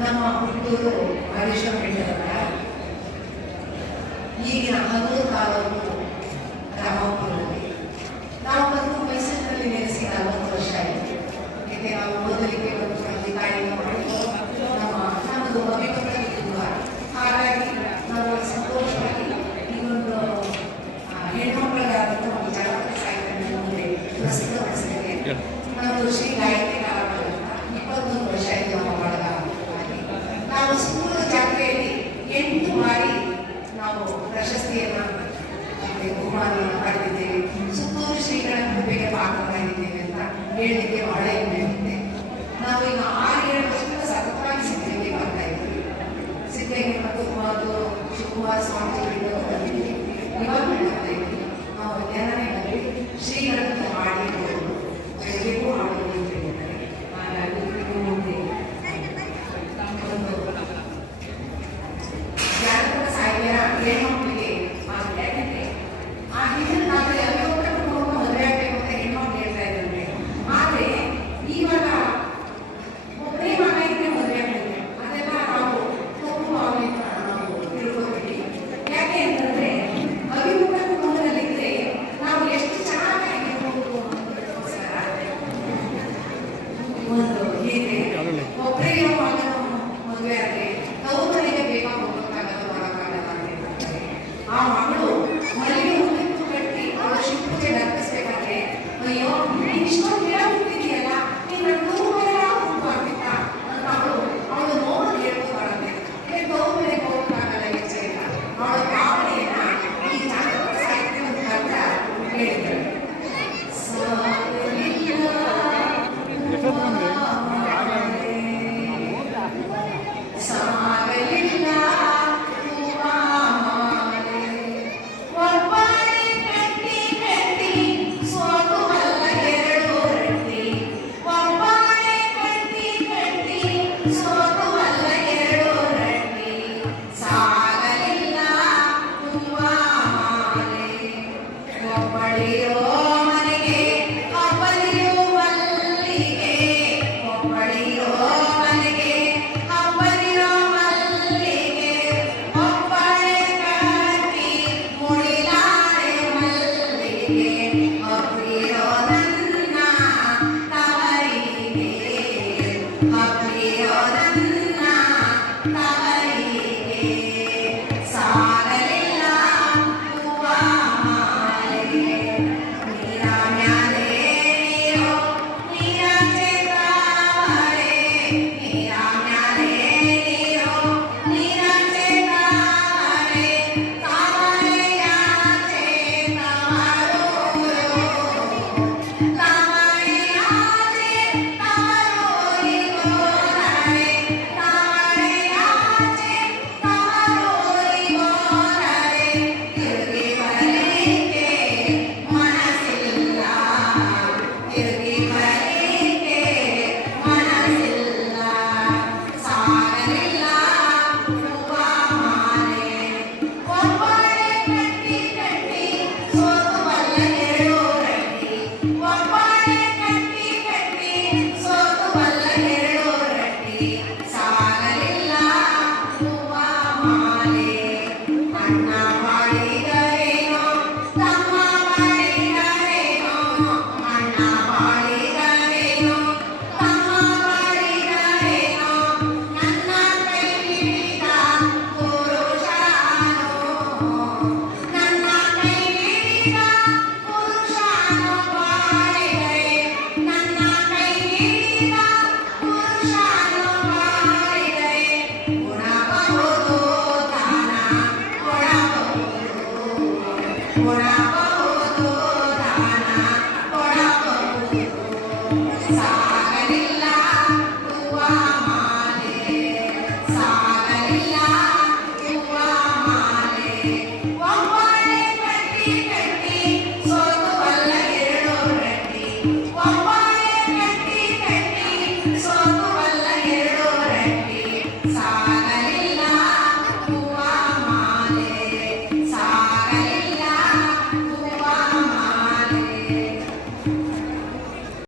ನಮ್ಮ ಹುಟ್ಟೂರು ಹರೀಶ್ವರ ಬೆಟ್ಟದವರ ಈಗಿನ ಹನ್ನೂರು ಕಾಲವು ರಾಮಪುರದಲ್ಲಿ. ನಾವು ಬಂದು ಮೈಸೂರಿನಲ್ಲಿ ನೆಲೆಸಿ 40 ವರ್ಷ ಆಯಿತು. ಯಾಕೆ ನಾವು ಓದಲಿಕ್ಕೆ ಬಂದು ತಂದೆ ತಾಯಿಯಿಂದ ಮಾಡಿದ್ದು ನಮ್ಮದು ಅಭಿಪ್ರಾಯ. ಹಾಗಾಗಿ ನಾವು ಸಂತೋಷವಾಗಿ ಇನ್ನೊಂದು ಹೆಣ್ಮಕ್ಳಿಗಾದಂಥ ಒಂದು ಜಾಗೃತಿ ಸಾಹಿತ್ಯ ಮುಂದೆ ಪ್ರಸ್ತುತಪಡಿಸಲಿಕ್ಕೆ ನಮ್ಮದು ಶ್ರೀ ಗಾಯತ್ರಿ ಕಲಾವಿದ 21 ವರ್ಷ ಆಯಿತು. ನಮ್ಮ ಬಳಗ ನಾವು ಸ್ಕೂಲ್ ಜಾತ್ರೆಯಲ್ಲಿ 8 ಬಾರಿ ನಾವು ಪ್ರಶಸ್ತಿಯನ್ನು ಬಹುಮಾನವನ್ನು ಪಡೆದಿದ್ದೇವೆ. ಸುತ್ತೂರು ಶ್ರೀಗಳ ಕೃಪೆಗೆ ಪಾತ್ರರಾಗಿದ್ದೇವೆ ಅಂತ ಹೇಳಲಿಕ್ಕೆ ಬಹಳ ಹೆಮ್ಮೆ ಇದೆ. ನಾವು ಈಗ 6-7 ವರ್ಷದಿಂದ ಸತತವಾಗಿ ಸಿದ್ಧಗಂಗೆ ಬರ್ತಾ ಇದ್ದೀವಿ. ಸಿದ್ಧಗಂಗೆ ಮತ್ತು ಶಿವಕುಮಾರ ಸ್ವಾಮೀಜಿಗಳಿಂದ ಬಂದಿದ್ದೀವಿ. ಇವಾಗ ಬರ್ತಾ ಇದ್ದೀವಿ. ನಾವು ಜನನೇ ಬಂದು ಶ್ರೀಗಳನ್ನು ಮಾಡಿರ್ಬೋದು, ಬೆಳಗ್ಗೆಗೂ ಮಾಡೋದು ಅಂತ ಹೇಳಿದ್ದಾರೆ. ಹಾಗಾಗಿ ಮುಂದೆ ಜಾನಪದ ಸಾಹಿತ್ಯ ಹೆಣ್ಮಕ್ಳಿಗೆ ಯಾಕಂದ್ರೆ ಆ ಹಿಂದಿನ ಕಾಲದಲ್ಲಿ ಅಭಿವೃದ್ಧಿ ಮದುವೆ ಆಗಬೇಕು ಅಂತ ಹೆಣ್ಮಕ್ಳು ಹೇಳ್ತಾ ಇದ್ದಂತೆ. ಆದರೆ ಇವಾಗ ಒಬ್ಬರೇ ಮಗ ಇದ್ರೆ ಮದುವೆ ಆಗ್ತದೆ. ಅದೆಲ್ಲ ನಾವು ತಪ್ಪು ಭಾವನೆ ನಾವು ತಿಳ್ಕೊತೀವಿ. ಯಾಕೆ ಅಂತಂದ್ರೆ ಅಭಿವೃದ್ಧಿ ಕುಟುಂಬದಲ್ಲಿದ್ದರೆ ನಾವು ಎಷ್ಟು ಚೆನ್ನಾಗಿರ್ಬೋದು ಅನ್ನೋದಕ್ಕೋಸ್ಕರ ಒಂದು ಹೀಗೆ ಒಬ್ಬರೇ ಮಗನ ಮದುವೆ ಆದರೆ ತವರಿಗೆ ಬೇಕಾಗಿ ಹೋಗೋಕ್ಕಾಗಲ್ಲ, ಬರೋಕ್ಕಾಗಲ್ಲ ಅಂತ ಹೇಳ್ತಾರೆ. ಆ ಮಗಳು ಮನೆಗೆ ಹುಟ್ಟಿದ್ದು ಕಟ್ಟಿ ಅವಳ ಶಿವಪೂಜೆ ನಡೆಸಬೇಕಾದ್ರೆ ಅಯ್ಯೋ ನೀನು ಇಷ್ಟೊಂದು ಹೇಳ್ಬಿಟ್ಟಿದೆಯಲ್ಲ, ನೀನು ನನ್ನ ತೂರು ಹುಟ್ಟು ಆಗ್ತಿತ್ತ ಅಂತ ಅವಳು ನೋಡೋದು ಹೇಳ್ಕೊತಾಳಂತೆ. ತವರು ಮೇಲೆ ಹೋಗೋಕ್ಕಾಗಲ್ಲ, ಹೆಚ್ಚ ಇಲ್ಲ. ಅವಳ ಭಾವನೆಯನ್ನ ಈ ಜಾನಪದ ಸಾಹಿತ್ಯ ಮುಖಾಂತರ ಹೇಳಿದ್ದಾರೆ. ಕೊಡಬಹುದು ದಾನ ಕೊಡಬಹುದು